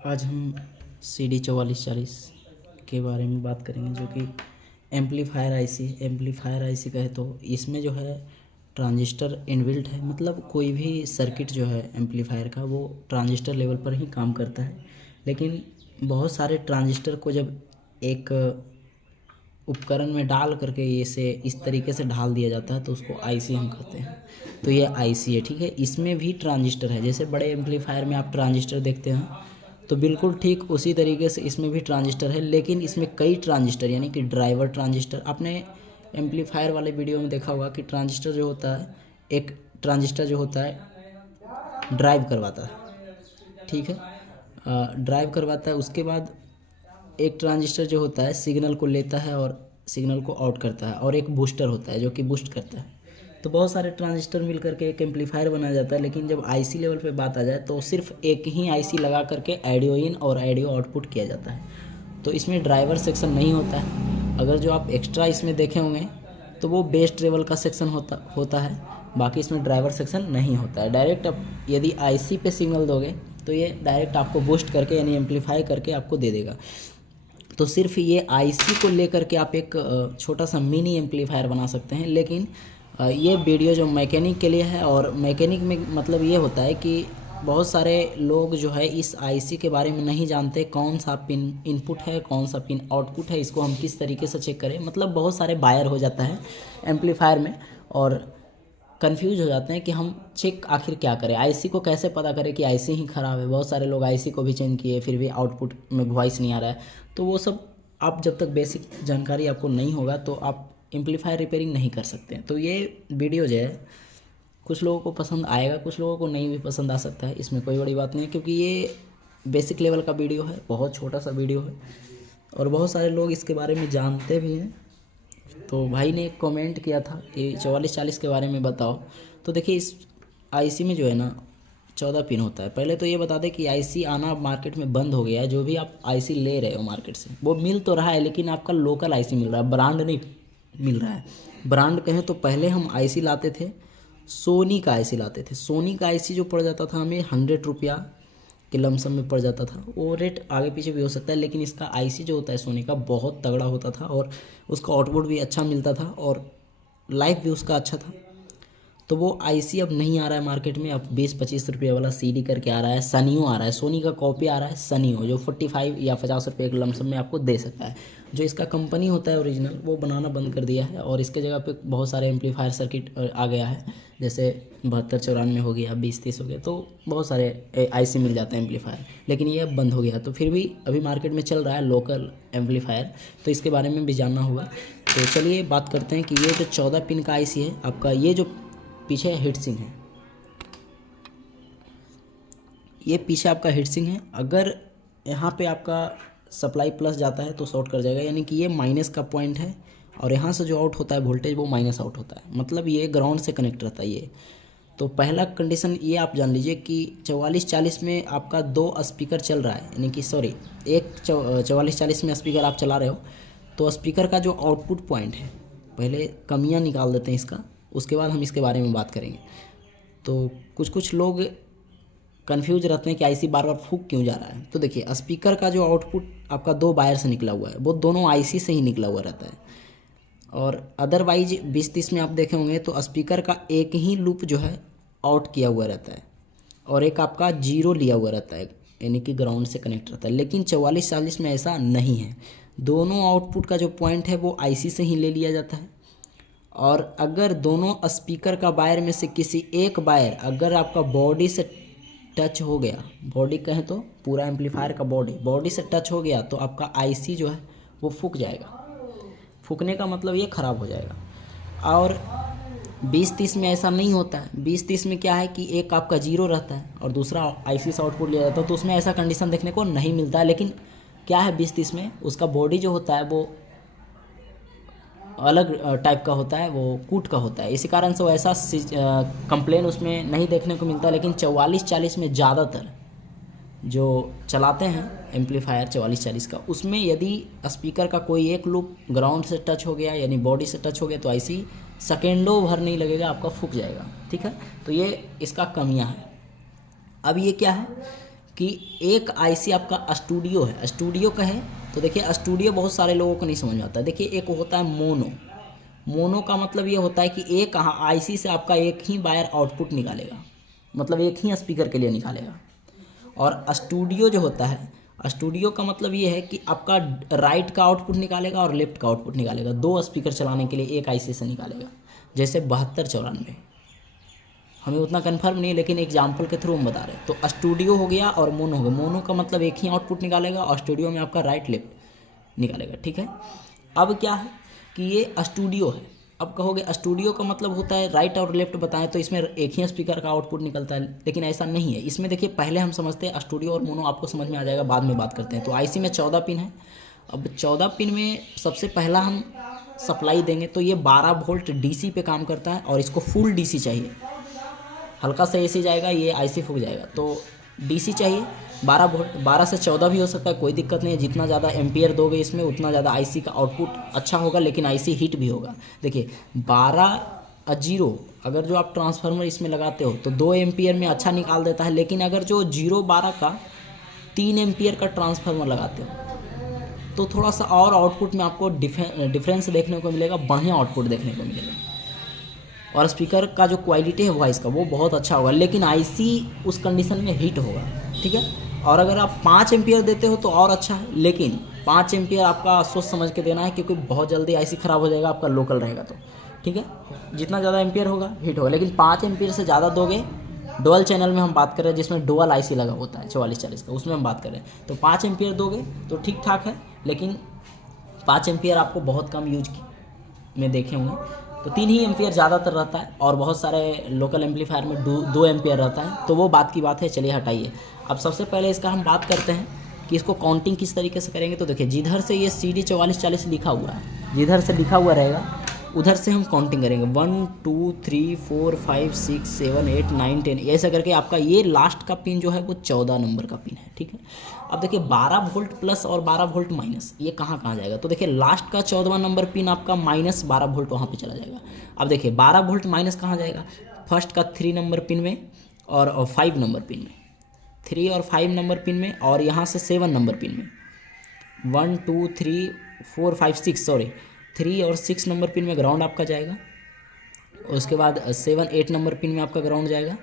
आज हम CD4440 के बारे में बात करेंगे, जो कि एम्पलीफायर आईसी कहे तो इसमें जो है ट्रांजिस्टर इनबिल्ट है। मतलब कोई भी सर्किट जो है एम्पलीफायर का वो ट्रांजिस्टर लेवल पर ही काम करता है, लेकिन बहुत सारे ट्रांजिस्टर को जब एक उपकरण में डाल करके इसे इस तरीके से ढाल दिया जाता है तो उसको आईसी हम कहते हैं। तो ये आईसी है, ठीक है। इसमें भी ट्रांजिस्टर है, जैसे बड़े एम्पलीफायर में आप ट्रांजिस्टर देखते हैं तो बिल्कुल ठीक उसी तरीके से इसमें भी ट्रांजिस्टर है, लेकिन इसमें कई ट्रांजिस्टर यानी कि ड्राइवर ट्रांजिस्टर। आपने एम्पलीफायर वाले वीडियो में देखा होगा कि ट्रांजिस्टर जो होता है, एक ट्रांजिस्टर जो होता है ड्राइव करवाता है, ठीक है, ड्राइव करवाता है। उसके बाद एक ट्रांजिस्टर जो होता है सिग्नल को लेता है और सिग्नल को आउट करता है, और एक बूस्टर होता है जो कि बूस्ट करता है। तो बहुत सारे ट्रांजिस्टर मिल करके एक एम्पलीफायर बनाया जाता है, लेकिन जब आईसी लेवल पे बात आ जाए तो सिर्फ एक ही आईसी लगा करके ऑडियो इन और ऑडियो आउटपुट किया जाता है। तो इसमें ड्राइवर सेक्शन नहीं होता है। अगर जो आप एक्स्ट्रा इसमें देखे होंगे तो वो बेस ट्रेवल का सेक्शन होता है, बाकी इसमें ड्राइवर सेक्शन नहीं होता है। डायरेक्ट आप यदि आईसी पे सिग्नल दोगे तो ये डायरेक्ट आपको बूस्ट करके यानी एम्पलीफाई करके आपको दे देगा। तो सिर्फ ये आईसी को लेकर के आप एक छोटा सा मिनी एम्पलीफायर बना सकते हैं। लेकिन ये वीडियो जो मैकेनिक के लिए है, और मैकेनिक में मतलब ये होता है कि बहुत सारे लोग जो है इस आईसी के बारे में नहीं जानते, कौन सा पिन इनपुट है कौन सा पिन आउटपुट है, इसको हम किस तरीके से चेक करें। मतलब बहुत सारे बायर हो जाता है एम्पलीफायर में और कंफ्यूज हो जाते हैं कि हम चेक आखिर क्या करें, आईसी को कैसे पता करें कि आईसी ही ख़राब है। बहुत सारे लोग आईसी को भी चेंज किए फिर भी आउटपुट में वॉइस नहीं आ रहा है। तो वो सब आप जब तक बेसिक जानकारी आपको नहीं होगा तो आप एम्पलीफायर रिपेयरिंग नहीं कर सकते हैं। तो ये वीडियो जो है कुछ लोगों को पसंद आएगा, कुछ लोगों को नहीं भी पसंद आ सकता है, इसमें कोई बड़ी बात नहीं है, क्योंकि ये बेसिक लेवल का वीडियो है, बहुत छोटा सा वीडियो है और बहुत सारे लोग इसके बारे में जानते भी हैं। तो भाई ने एक कमेंट किया था कि 4440 के बारे में बताओ। तो देखिए, इस आईसी में जो है ना 14 पिन होता है। पहले तो ये बता दें कि आईसी आना मार्केट में बंद हो गया है। जो भी आप आईसी ले रहे हो मार्केट से वो मिल तो रहा है, लेकिन आपका लोकल आईसी मिल रहा है, ब्रांड नहीं मिल रहा है। ब्रांड कहें तो पहले हम आईसी लाते थे, सोनी का आईसी लाते थे। सोनी का आईसी जो पड़ जाता था हमें 100 रुपया के लमसम में पड़ जाता था। वो रेट आगे पीछे भी हो सकता है, लेकिन इसका आईसी जो होता है सोनी का बहुत तगड़ा होता था और उसका आउटपुट भी अच्छा मिलता था और लाइफ भी उसका अच्छा था। तो वो आईसी अब नहीं आ रहा है मार्केट में। अब 20-25 रुपये वाला सीडी करके आ रहा है, सनियो आ रहा है, सोनी का कॉपी आ रहा है सनियो, जो 45 या 50 रुपये के लमसम में आपको दे सकता है। जो इसका कंपनी होता है ओरिजिनल, वो बनाना बंद कर दिया है और इसके जगह पे बहुत सारे एम्पलीफायर सर्किट आ गया है, जैसे 7294 हो गया, 2030 हो गया। तो बहुत सारे आईसी मिल जाते हैं एम्पलीफायर, लेकिन ये अब बंद हो गया। तो फिर भी अभी मार्केट में चल रहा है लोकल एम्पलीफायर, तो इसके बारे में भी जानना होगा। तो चलिए बात करते हैं कि ये जो 14 पिन का आईसी है आपका, ये जो पीछे हीट सिंक है, ये पीछे आपका हीट सिंक है। अगर यहाँ पे आपका सप्लाई प्लस जाता है तो शॉर्ट कर जाएगा, यानी कि ये माइनस का पॉइंट है और यहाँ से जो आउट होता है वोल्टेज वो माइनस आउट होता है, मतलब ये ग्राउंड से कनेक्ट रहता है ये। तो पहला कंडीशन ये आप जान लीजिए कि 4440 में आपका 2 स्पीकर चल रहा है, यानी कि सॉरी, एक 4440 में स्पीकर आप चला रहे हो तो स्पीकर का जो आउटपुट पॉइंट है, पहले कमियाँ निकाल देते हैं इसका, उसके बाद हम इसके बारे में बात करेंगे। तो कुछ लोग कन्फ्यूज रहते हैं कि आईसी बार बार फूक क्यों जा रहा है। तो देखिए, स्पीकर का जो आउटपुट आपका 2 वायर से निकला हुआ है वो दोनों आईसी से ही निकला हुआ रहता है। और अदरवाइज 2030 में आप देखे होंगे तो स्पीकर का एक ही लूप जो है आउट किया हुआ रहता है और एक आपका जीरो लिया हुआ रहता है, यानी कि ग्राउंड से कनेक्ट रहता है। लेकिन 4440 में ऐसा नहीं है, दोनों आउटपुट का जो पॉइंट है वो आईसी से ही ले लिया जाता है। और अगर दोनों स्पीकर का वायर में से किसी एक वायर अगर आपका बॉडी से टच हो गया, बॉडी कहें तो पूरा एम्पलीफायर का बॉडी से टच हो गया, तो आपका आईसी जो है वो फूक जाएगा। फूकने का मतलब ये ख़राब हो जाएगा। और 2030 में ऐसा नहीं होता है। 2030 में क्या है कि एक आपका जीरो रहता है और दूसरा आईसी से आउटपुट लिया जाता है, तो उसमें ऐसा कंडीशन देखने को नहीं मिलता है। लेकिन क्या है, 2030 में उसका बॉडी जो होता है वो अलग टाइप का होता है, वो कूट का होता है, इसी कारण से वो ऐसा कंप्लेन उसमें नहीं देखने को मिलता। लेकिन 4440 में ज़्यादातर जो चलाते हैं एम्पलीफायर 4440 का, उसमें यदि स्पीकर का कोई एक लूप ग्राउंड से टच हो गया यानी बॉडी से टच हो गया तो आईसी सेकेंडों भर नहीं लगेगा, आपका फूक जाएगा। ठीक है, तो ये इसका कमियां है। अब ये क्या है कि एक आईसी आपका स्टूडियो है, स्टूडियो का है तो देखिए स्टूडियो बहुत सारे लोगों को नहीं समझ में आता है। देखिए एक होता है मोनो, मोनो का मतलब ये होता है कि एक आईसी से आपका एक ही वायर आउटपुट निकालेगा, मतलब एक ही स्पीकर के लिए निकालेगा। और स्टूडियो जो होता है, स्टूडियो का मतलब ये है कि आपका राइट का आउटपुट निकालेगा और लेफ्ट का आउटपुट निकालेगा, दो स्पीकर चलाने के लिए एक आईसी से निकालेगा। जैसे 7294, हमें उतना कंफर्म नहीं है लेकिन एग्जाम्पल के थ्रू हम बता रहे हैं। तो स्टूडियो हो गया और मोनो हो गया। मोनो का मतलब एक ही आउटपुट निकालेगा और स्टूडियो में आपका राइट लेफ्ट निकालेगा, ठीक है। अब क्या है कि ये स्टूडियो है। अब कहोगे स्टूडियो का मतलब होता है राइट और लेफ्ट बताएं तो इसमें एक ही स्पीकर का आउटपुट निकलता है, लेकिन ऐसा नहीं है। इसमें देखिए पहले हम समझते हैं स्टूडियो और मोनो, आपको समझ में आ जाएगा, बाद में बात करते हैं। तो आईसी में 14 पिन है। अब 14 पिन में सबसे पहला हम सप्लाई देंगे तो ये 12 वोल्ट डीसी पे काम करता है और इसको फुल डीसी चाहिए। हल्का सा एसी जाएगा ये आईसी फूक जाएगा, तो डीसी चाहिए 12 वोल्ट। 12 से 14 भी हो सकता है, कोई दिक्कत नहीं है। जितना ज़्यादा एम्पियर दोगे इसमें उतना ज़्यादा आईसी का आउटपुट अच्छा होगा, लेकिन आईसी हीट भी होगा। देखिए 12 0 अगर जो आप ट्रांसफार्मर इसमें लगाते हो तो 2 एम्पियर में अच्छा निकाल देता है, लेकिन अगर जो 0-12 का 3 एम्पियर का ट्रांसफार्मर लगाते हो तो थोड़ा सा और आउटपुट में आपको डिफरेंस देखने को मिलेगा, बढ़िया आउटपुट देखने को मिलेगा। और स्पीकर का जो क्वालिटी है वॉइस का वो बहुत अच्छा होगा, लेकिन आईसी उस कंडीशन में हीट होगा, ठीक है। और अगर आप 5 एम्पियर देते हो तो और अच्छा है, लेकिन 5 एम्पियर आपका सोच समझ के देना है, क्योंकि बहुत जल्दी आईसी ख़राब हो जाएगा आपका लोकल रहेगा तो, ठीक है। जितना ज़्यादा एम्पियर होगा हीट होगा, लेकिन 5 एम्पियर से ज़्यादा दोगे, डुअल चैनल में हम बात कर रहे हैं जिसमें डुअल आईसी लगा होता है 4440 का, उसमें हम बात कर रहे हैं। तो 5 एम्पियर दोगे तो ठीक ठाक है, लेकिन 5 एम्पियर आपको बहुत कम यूज में देखे होंगे। तो 3 ही एम्पियर ज़्यादातर रहता है, और बहुत सारे लोकल एम्पलीफायर में 2 एम्पियर रहता है, तो वो बात की बात है। चलिए हटाइए। अब सबसे पहले इसका हम बात करते हैं कि इसको काउंटिंग किस तरीके से करेंगे। तो देखिए जिधर से ये CD 4440 लिखा हुआ है, जिधर से लिखा हुआ रहेगा उधर से हम काउंटिंग करेंगे 1 2 3 4 5 6 7 8 9 10, ऐसा करके आपका ये लास्ट का पिन जो है वो 14 नंबर का पिन है, ठीक है। अब देखिए 12 वोल्ट प्लस और 12 वोल्ट माइनस, ये कहाँ जाएगा। तो देखिए लास्ट का 14वां नंबर पिन आपका माइनस 12 वोल्ट वहाँ पे चला जाएगा। अब देखिए 12 वोल्ट माइनस कहाँ जाएगा, फर्स्ट का 3 नंबर पिन में और 5 नंबर पिन में, 3 और 5 नंबर पिन में, और यहाँ से 7 नंबर पिन में, 1 2 3 4 5 6 सॉरी 3 और 6 नंबर पिन में ग्राउंड आपका जाएगा। और उसके बाद 7 8 नंबर पिन में आपका ग्राउंड जाएगा,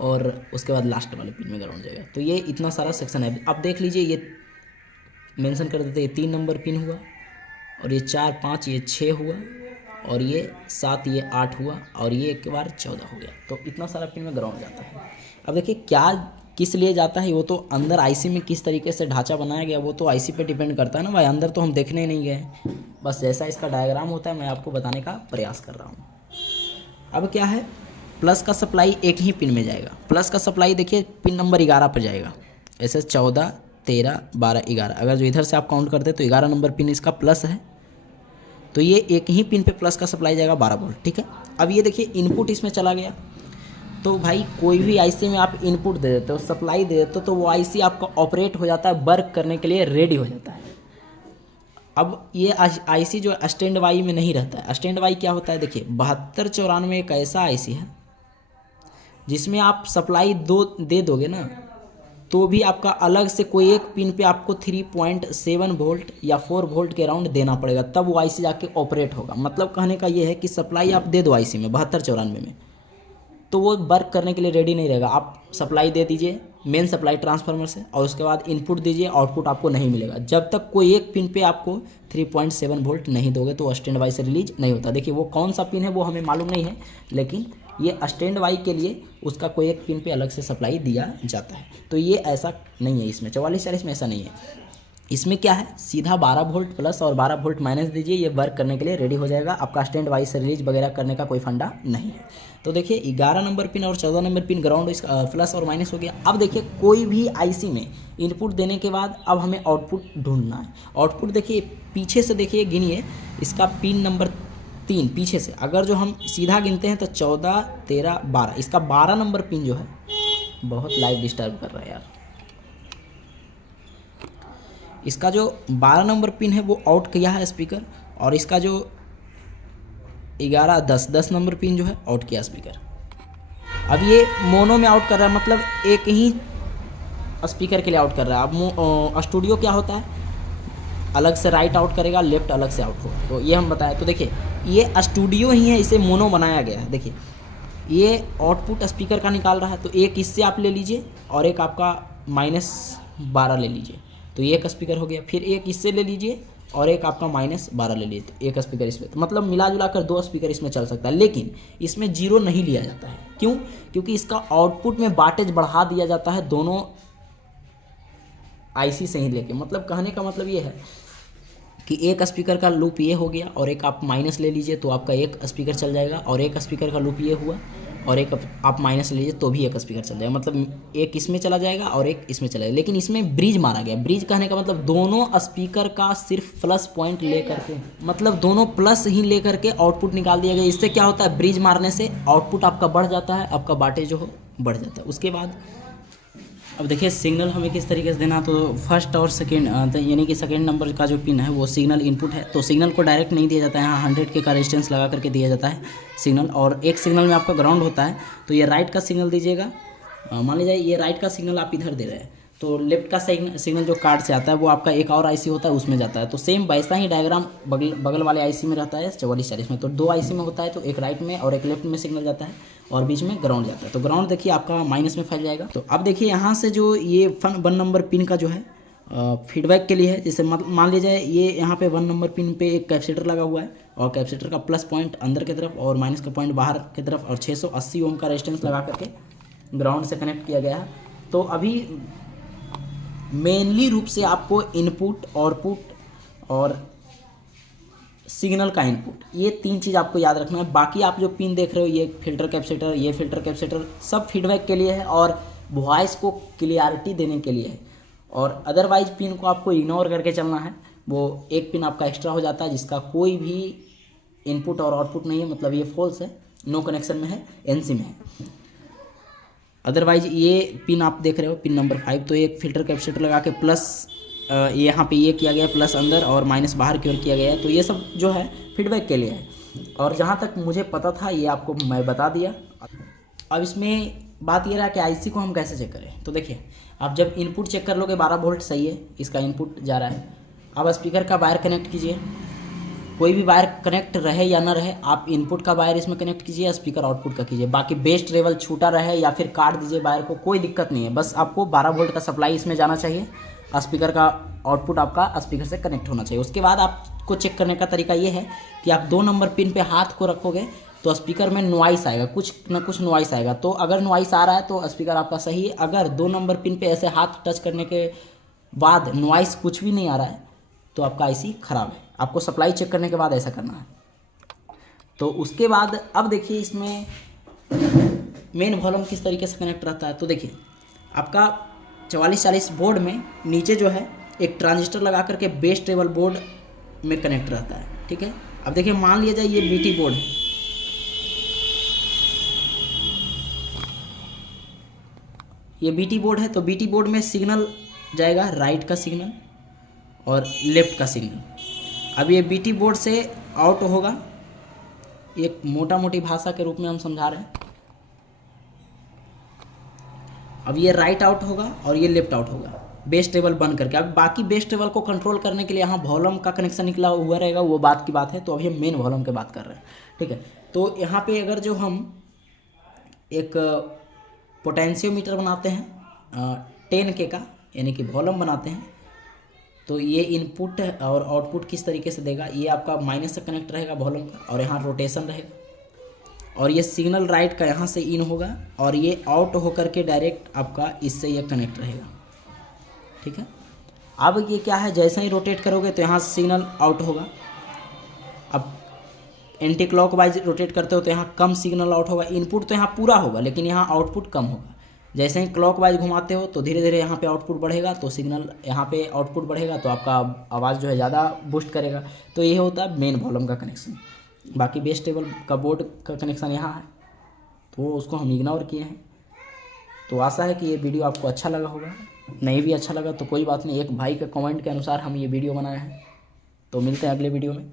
और उसके बाद लास्ट वाले पिन में ग्राउंड जाएगा। तो ये इतना सारा सेक्शन है। अब देख लीजिए, ये मेंशन कर देते हैं, ये 3 नंबर पिन हुआ, और ये 4 5 ये 6 हुआ, और ये 7 ये 8 हुआ, और ये एक बार 14 हो गया। तो इतना सारा पिन में ग्राउंड जाता है। अब देखिए क्या किस लिए जाता है, वो तो अंदर आईसी में किस तरीके से ढांचा बनाया गया वो तो आईसी पे डिपेंड करता है ना भाई। अंदर तो हम देखने ही नहीं गए, बस जैसा इसका डायग्राम होता है मैं आपको बताने का प्रयास कर रहा हूँ। अब क्या है, प्लस का सप्लाई एक ही पिन में जाएगा। प्लस का सप्लाई देखिए पिन नंबर 11 पर जाएगा। ऐसे 14 13 12 11, अगर जो इधर से आप काउंट करते हैं तो 11 नंबर पिन इसका प्लस है, तो ये एक ही पिन पे प्लस का सप्लाई जाएगा 12 वोल्ट, ठीक है। अब ये देखिए इनपुट इसमें चला गया, तो भाई कोई भी आईसी में आप इनपुट दे देते हो, सप्लाई दे देते हो, तो वो आईसी आपका ऑपरेट हो जाता है, वर्क करने के लिए रेडी हो जाता है। अब ये आईसी जो स्टैंड बाई में नहीं रहता है। स्टैंड बाई क्या होता है, देखिए 7294 एक ऐसा आईसी है जिसमें आप सप्लाई दे दोगे ना, तो भी आपका अलग से कोई एक पिन पे आपको 3.7 वोल्ट या 4 वोल्ट के राउंड देना पड़ेगा, तब वो आईसी जाके ऑपरेट होगा। मतलब कहने का ये है कि सप्लाई आप दे दो आईसी में 7294 में, तो वो वर्क करने के लिए रेडी नहीं रहेगा। आप सप्लाई दे दीजिए मेन सप्लाई ट्रांसफार्मर से, और उसके बाद इनपुट दीजिए, आउटपुट आपको नहीं मिलेगा। जब तक कोई एक पिन पे आपको 3.7 वोल्ट नहीं दोगे तो स्टैंड बाई से रिलीज नहीं होता। देखिए वो कौन सा पिन है वो हमें मालूम नहीं है, लेकिन ये स्टैंड बाई के लिए उसका कोई एक पिन पे अलग से सप्लाई दिया जाता है। तो ये ऐसा नहीं है, इसमें 4440 में ऐसा नहीं है। इसमें क्या है, सीधा 12 वोल्ट प्लस और 12 वोल्ट माइनस दीजिए, ये वर्क करने के लिए रेडी हो जाएगा। आपका स्टैंड बाई से रिलीज वगैरह करने का कोई फंडा नहीं है। तो देखिए 11 नंबर पिन और 14 नंबर पिन ग्राउंड इसका प्लस और माइनस हो गया। अब देखिए कोई भी आईसी में इनपुट देने के बाद अब हमें आउटपुट ढूंढना है। आउटपुट देखिए पीछे से देखिए, गिनिए इसका पिन नंबर 3 पीछे से, अगर जो हम सीधा गिनते हैं तो 14 13 12, इसका 12 नंबर पिन जो है, बहुत लाइट डिस्टर्ब कर रहा है यार, इसका जो 12 नंबर पिन है वो आउट किया है स्पीकर, और इसका जो 11 10 नंबर पिन जो है आउट किया स्पीकर। अब ये मोनो में आउट कर रहा है, मतलब एक ही स्पीकर के लिए आउट कर रहा है। अब स्टूडियो क्या होता है, अलग से राइट आउट करेगा, लेफ्ट अलग से आउट होगा। तो ये हम बताएं। तो देखिए ये स्टूडियो ही है, इसे मोनो बनाया गया है। देखिए ये आउटपुट स्पीकर का निकाल रहा है, तो एक इससे आप ले लीजिए और एक आपका -12 ले लीजिए, तो ये एक स्पीकर हो गया। फिर एक इससे ले लीजिए और एक आपका -12 ले लीजिए, तो एक स्पीकर इसमें, तो मतलब मिला जुला कर 2 स्पीकर इसमें चल सकता है। लेकिन इसमें 0 नहीं लिया जाता है। क्यों? क्योंकि इसका आउटपुट में वाटेज बढ़ा दिया जाता है दोनों आईसी से ही लेके। मतलब कहने का मतलब ये है कि एक स्पीकर का लूप ये हो गया और एक आप माइनस ले लीजिए तो आपका एक स्पीकर चल जाएगा, और एक स्पीकर का लूप ये हुआ और एक आप माइनस ले लीजिए तो भी एक स्पीकर चल जाएगा। मतलब एक इसमें चला जाएगा और एक इसमें चला जाएगा। लेकिन इसमें ब्रिज मारा गया। ब्रिज कहने का मतलब दोनों स्पीकर का सिर्फ प्लस पॉइंट ले करके, मतलब दोनों प्लस ही ले करके आउटपुट निकाल दिया गया। इससे क्या होता है, ब्रिज मारने से आउटपुट आपका बढ़ जाता है, आपका वाटेज जो हो बढ़ जाता है। उसके बाद अब देखिए सिग्नल हमें किस तरीके से देना। तो फर्स्ट और सेकेंड यानी कि सेकेंड नंबर का जो पिन है वो सिग्नल इनपुट है। तो सिग्नल को डायरेक्ट नहीं दिया जाता है, यहाँ 100 के का रेजिस्टेंस लगा करके दिया जाता है सिग्नल। और एक सिग्नल में आपका ग्राउंड होता है, तो ये राइट का सिग्नल दीजिएगा। मान लीजिए ये राइट का सिग्नल आप इधर दे रहे हैं, तो लेफ्ट का सिग्नल जो कार्ड से आता है वो आपका एक और आईसी होता है उसमें जाता है। तो सेम वैसा ही डायग्राम बगल वाले आईसी में रहता है 4440 में। तो 2 आईसी में होता है, तो एक राइट में और एक लेफ्ट में सिग्नल जाता है और बीच में ग्राउंड जाता है। तो ग्राउंड देखिए आपका माइनस में फैल जाएगा। तो अब देखिए यहाँ से जो ये 1 नंबर पिन का जो है फीडबैक के लिए है। जैसे मान लीजिए ये यहाँ पे 1 नंबर पिन पे एक कैपेसिटर लगा हुआ है और कैपेसिटर का प्लस पॉइंट अंदर की तरफ और माइनस का पॉइंट बाहर की तरफ, और 680 ओम का रेजिस्टेंस लगा करके ग्राउंड से कनेक्ट किया गया है। तो अभी मेनली रूप से आपको इनपुट, आउटपुट और सिग्नल का इनपुट, ये 3 चीज़ आपको याद रखना है। बाकी आप जो पिन देख रहे हो, ये फिल्टर कैपेसिटर, ये फिल्टर कैपेसिटर, सब फीडबैक के लिए है और वॉइस को क्लियरिटी देने के लिए है। और अदरवाइज पिन को आपको इग्नोर करके चलना है। वो एक पिन आपका एक्स्ट्रा हो जाता है जिसका कोई भी इनपुट और आउटपुट नहीं है, मतलब ये फॉल्स है, नो कनेक्शन में है, एनसी में है। अदरवाइज ये पिन आप देख रहे हो पिन नंबर 5, तो एक फिल्टर कैपेसिटर लगा के प्लस यहाँ पे ये किया गया, प्लस अंदर और माइनस बाहर की ओर किया गया है। तो ये सब जो है फीडबैक के लिए है। और जहाँ तक मुझे पता था ये आपको मैं बता दिया। अब इसमें बात ये रहा कि आईसी को हम कैसे चेक करें। तो देखिए आप जब इनपुट चेक कर लोगे 12 वोल्ट सही है, इसका इनपुट जा रहा है। अब स्पीकर का वायर कनेक्ट कीजिए, कोई भी वायर कनेक्ट रहे या ना रहे, आप इनपुट का वायर इसमें कनेक्ट कीजिए, स्पीकर आउटपुट का कीजिए। बाकी बेस ट्रेवल छूटा रहे या फिर काट दीजिए वायर को, कोई दिक्कत नहीं है। बस आपको 12 वोल्ट का सप्लाई इसमें जाना चाहिए, स्पीकर का आउटपुट आपका स्पीकर से कनेक्ट होना चाहिए। उसके बाद आपको चेक करने का तरीका ये है कि आप 2 नंबर पिन पे हाथ को रखोगे तो स्पीकर में नॉइस आएगा, कुछ ना कुछ नॉइस आएगा। तो अगर नॉइस आ रहा है तो स्पीकर आपका सही है। अगर 2 नंबर पिन पे ऐसे हाथ टच करने के बाद नॉइस कुछ भी नहीं आ रहा है तो आपका आईसी खराब है। आपको सप्लाई चेक करने के बाद ऐसा करना है। तो उसके बाद अब देखिए इसमें मेन वॉल्यूम किस तरीके से कनेक्ट रहता है। तो देखिए आपका 4440 बोर्ड में नीचे जो है एक ट्रांजिस्टर लगा करके बेस ट्रेवल बोर्ड में कनेक्ट रहता है, ठीक है। अब देखिए मान लिया जाए ये बीटी बोर्ड है, ये बीटी बोर्ड है। तो बीटी बोर्ड में सिग्नल जाएगा, राइट का सिग्नल और लेफ्ट का सिग्नल। अब ये बीटी बोर्ड से आउट होगा, एक मोटा मोटी भाषा के रूप में हम समझा रहे हैं। अब ये राइट आउट होगा और ये लेफ्ट आउट होगा बेस टेबल बंद करके। अब बाकी बेस टेबल को कंट्रोल करने के लिए यहाँ वॉल्यूम का कनेक्शन निकला हुआ रहेगा, वो बात की बात है। तो अभी हम मेन वॉल्यूम की बात कर रहे हैं, ठीक है। तो यहाँ पे अगर जो हम एक पोटेंशियोमीटर बनाते हैं 10K का, यानी कि वॉल्यूम बनाते हैं, तो ये इनपुट और आउटपुट किस तरीके से देगा, ये आपका माइनस से कनेक्ट रहेगा वॉल्यूम का, और यहाँ रोटेशन रहेगा, और ये सिग्नल राइट का यहाँ से इन होगा और ये आउट होकर के डायरेक्ट आपका इससे ये कनेक्ट रहेगा, ठीक है। अब ये क्या है, जैसे ही रोटेट करोगे तो यहाँ से सिग्नल आउट होगा। अब एंटी क्लॉकवाइज रोटेट करते हो तो यहाँ कम सिग्नल आउट होगा। इनपुट तो यहाँ पूरा होगा लेकिन यहाँ आउटपुट कम होगा। जैसे ही क्लॉकवाइज घुमाते हो तो धीरे धीरे यहाँ पे आउटपुट बढ़ेगा, तो सिग्नल यहाँ पे आउटपुट बढ़ेगा तो आपका आवाज़ जो है ज़्यादा बूस्ट करेगा। तो ये होता है मेन वॉल्यूम का कनेक्शन। बाकी बेस टेबल का बोर्ड का कनेक्शन यहाँ है, तो उसको हम इग्नोर किए हैं। तो आशा है कि ये वीडियो आपको अच्छा लगा होगा। नहीं भी अच्छा लगा तो कोई बात नहीं, एक भाई के कमेंट के अनुसार हम ये वीडियो बनाए हैं। तो मिलते हैं अगले वीडियो में।